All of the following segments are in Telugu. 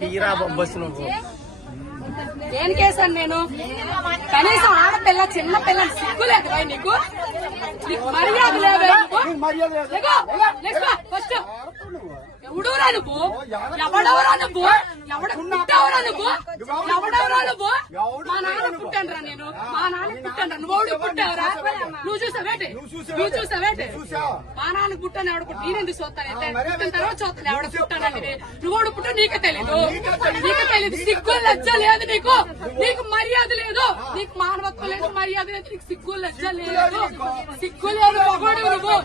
తీరా బస్సు నువ్వు ఏం కేసాను నేను? కనీసం ఆడపిల్ల చిన్న పిల్లని సిగ్గులేదు భయ్ నీకు? మర్యాద లేదా? ఫస్ట్ ఎవడురా నువ్వు? ఎవడవరా నువ్వు? ఎవడ పుట్టావరా నువ్వు? ఎవడవరా నువ్వు? మా నాన్న పుట్టాను రా నేను. మా నాన్న పుట్టాను రా. నువ్వు పుట్టావరా? నువ్వు చూసావేంటి? నువ్వు చూసావేంటి? మా నాన్న పుట్టాను ఎవడ పుట్టి నేనెందుకు చూస్తానైతే? పుట్టిన తర్వాత చూస్తాను ఎవడ పుట్టానండి. నువ్వు పుట్టా నీకే తెలీదు. నీకే తెలీదు. సిగ్గు లజ్జ లేదు నీకు. నీకు మర్యాద లేదు. నీకు మానవత్వం లేదు, మర్యాద లేదు. నీకు సిగ్గు లజ్జ లేదు. సిగ్గు లేదు మగోడు నువ్వు.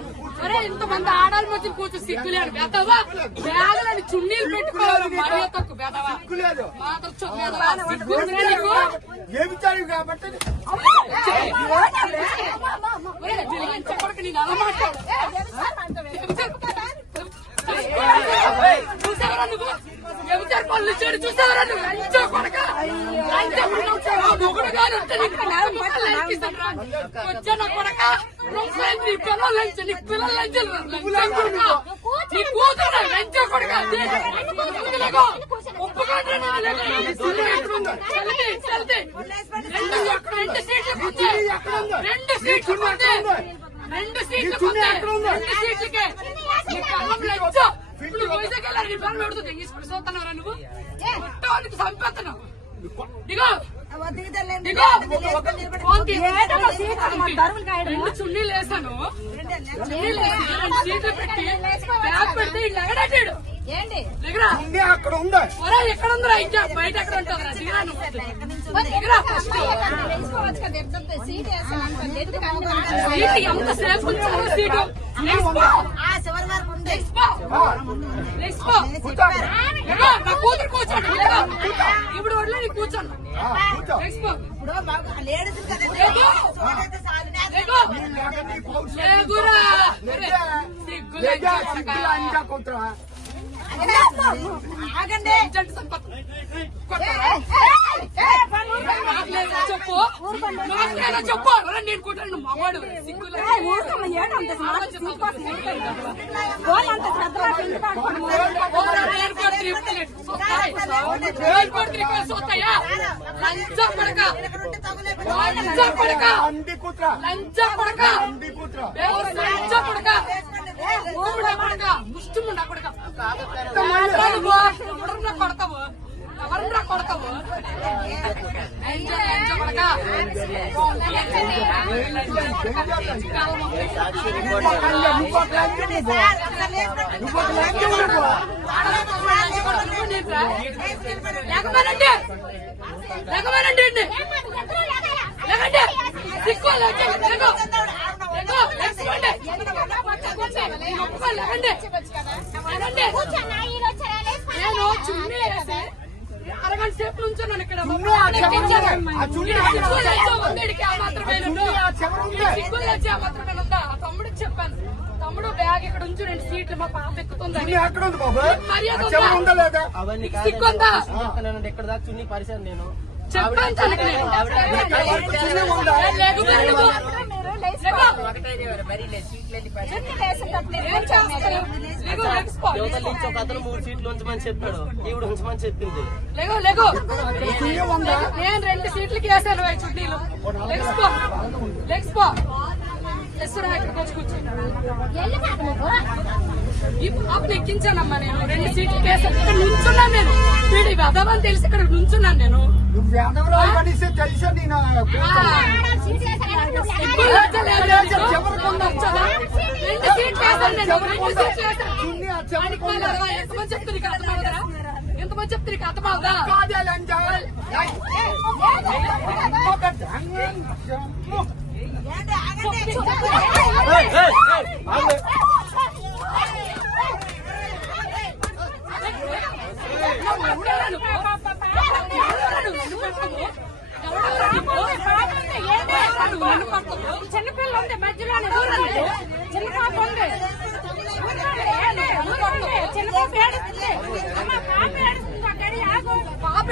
అరే ఇంతమంది ఆడాలి మధ్య కూర్చో సిగ్గు లేదు. బెదవా బ్యాగులని చున్నీలు పెట్టుకోవాలి. మర్యాద తక్కువ బెదవా మాత్రం సిగ్గు నీకు. చెప్పడానికి నేను అలా మాట్లాడు. చూసావరా నువ్వు? ఎవరు పనులు ఇచ్చాడు చూసావరా నువ్వు? లంచో కొడక మొగుడు గారు వచ్చా నా కొడక నీ పిల్లలు లంచ నీ పిల్లలు లంచారు నీ కూతురు లంచో కొడక ఒప్పుకోండి. రెండు సీట్లు రెండు సీట్లకే ఇప్పుడు వైజాగ్ వెళ్ళారు. నీ పనులు పెడుతుంది తీసుకుని చూస్తున్నారా నువ్వు? మొత్తానికి చంపేస్తున్నావు. దిగో రెండు చున్నీలు వేసాను. సీట్లు పెట్టి బ్యాగ్ పెడితే ఎగడాటాడు. అక్కడ ఉందా? ఎక్కడ ఉందిరా? ఇంకా బయట ఎక్కడ ఉంటుందిరా? దిగరా ఫస్ట్. ఎంతసేపు ఉంచారు సీటు? నా కూతురు కూర్చోండి. ఇప్పుడు వడ్లే నీ కూర్చోండి. చెప్పు చెప్పు నేను కూర్చోండి. మగవాడు చూస్తాయా? లంచ పడక లంచ పడక లంచ పడక లంచ పడక పడక ముష్టిముండా పడక ఎవరన్నా కొడతావు? ఎవరన్నా కొడతావు? లేకపోయినండి నేను చున్నీ వేసి అరగంట సేపు నుంచున్నాను ఇక్కడ. తమ్ముడికి చెప్పాను, తమ్ముడు బ్యాగ్ ఇక్కడ ఉంచు, 2 సీట్లు మా పాప ఎక్కుతుంది. సిగ్గుందా? ఎక్కడ దాకా చున్నీ పరిచయం నేను చెప్పాను. ఒక అతను 3 సీట్లు ఉంచమని చెప్పాడు, ఈవిడ ఉంచమని చెప్పింది. నేను 2 సీట్లకి వేసాను చుట్టీలు. ఇక్కడికి వచ్చి కూర్చొని ఈ పాపను ఎక్కించానమ్మా. నేను 2 సీట్లకి వేసాను. ఇక్కడ నుంచున్నాను నేను. వీడి వెదవని తెలిసి ఇక్కడ నుంచున్నాను నేను. తెలుసా? నేను 2 సీట్లు వేసాను నేను. 2 సీట్లు వేసాను. ఎంతమంది చెప్తే నీకు అర్థమవుతారా? ఎంతమంది చెప్తే నీకు అర్థమవుదా? చిన్నపిల్ల ఉంది మధ్యలో, చిన్న పాప ఉంది, చిన్న పాప ఏడుస్తుంది. పాప ఏడుస్తుంది. పాప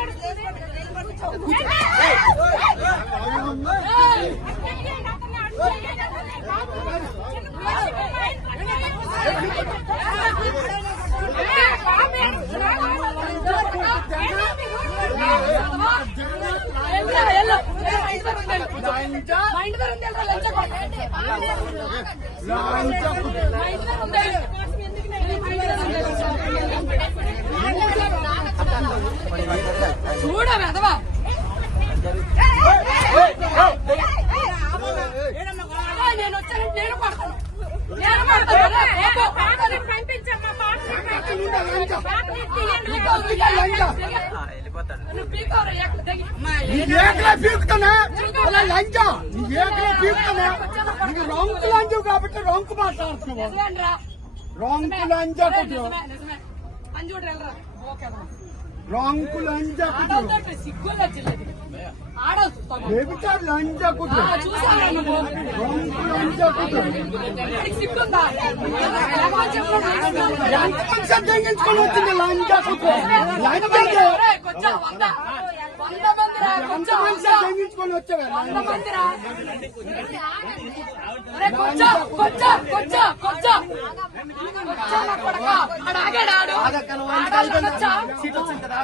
ఏడుస్తుంది. లంచ మా ఇంటి దగ్గర ఉంది వెళ్ళరా, లంచ కొడుకు. లంచ కుట్ర. మా ఇంటి దగ్గర ఉంది. చూడ వెదవా నేను వచ్చాను, నేను పడతాను, నేను పడతాను. నీ ఏకలే పీకుతానా అలా లంచ నీ ఏకలే పీకుతానా నీకు రొంకు లంచ కాబట్టి రొంకు మాట్లాడుతున్నావు రొంకు లంచ కుట్ర రొంకు లంచ కుట్ర సిగ్గుగా చిల్లది ఆడవుతా ఏమిటారు లంచ కుట్ర చూసాను నువ్వు రొంకు లంచ కుట్ర సిగ్గుందా ఎంతమంది సంతరించుకొని వచ్చింది లంచ కుట్ర లంచ కొంచెం 100 మందిరా కొంచెం ఎంతమంది సంతరించుకొని వచ్చావా 100 మందిరా కొంచెం కొంచెం కొంచెం కొంచెం నా కొడక ఆడాడు సీట్ వచ్చింది కదా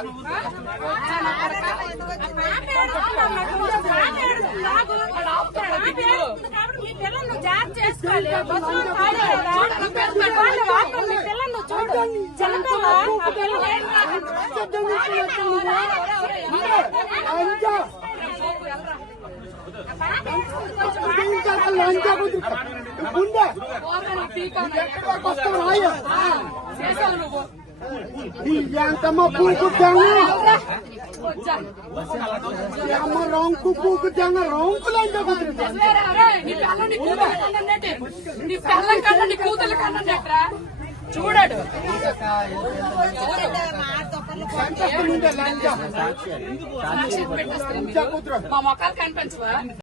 లంచ కుట్ర గుండె ఎక్కడి వరకు వస్తావు రాయ చేసావు నువ్వు ఎంతమ్మ పూకు తెంగ అమ్మ రొంకు పూకు తెంగ రొంకు లంచ కుట్ర నీ పిల్లం కన్నా నీ కూతురు కన్నా ఎట్రా చూడాడు లంచ మా మొక్కలు కనిపించవా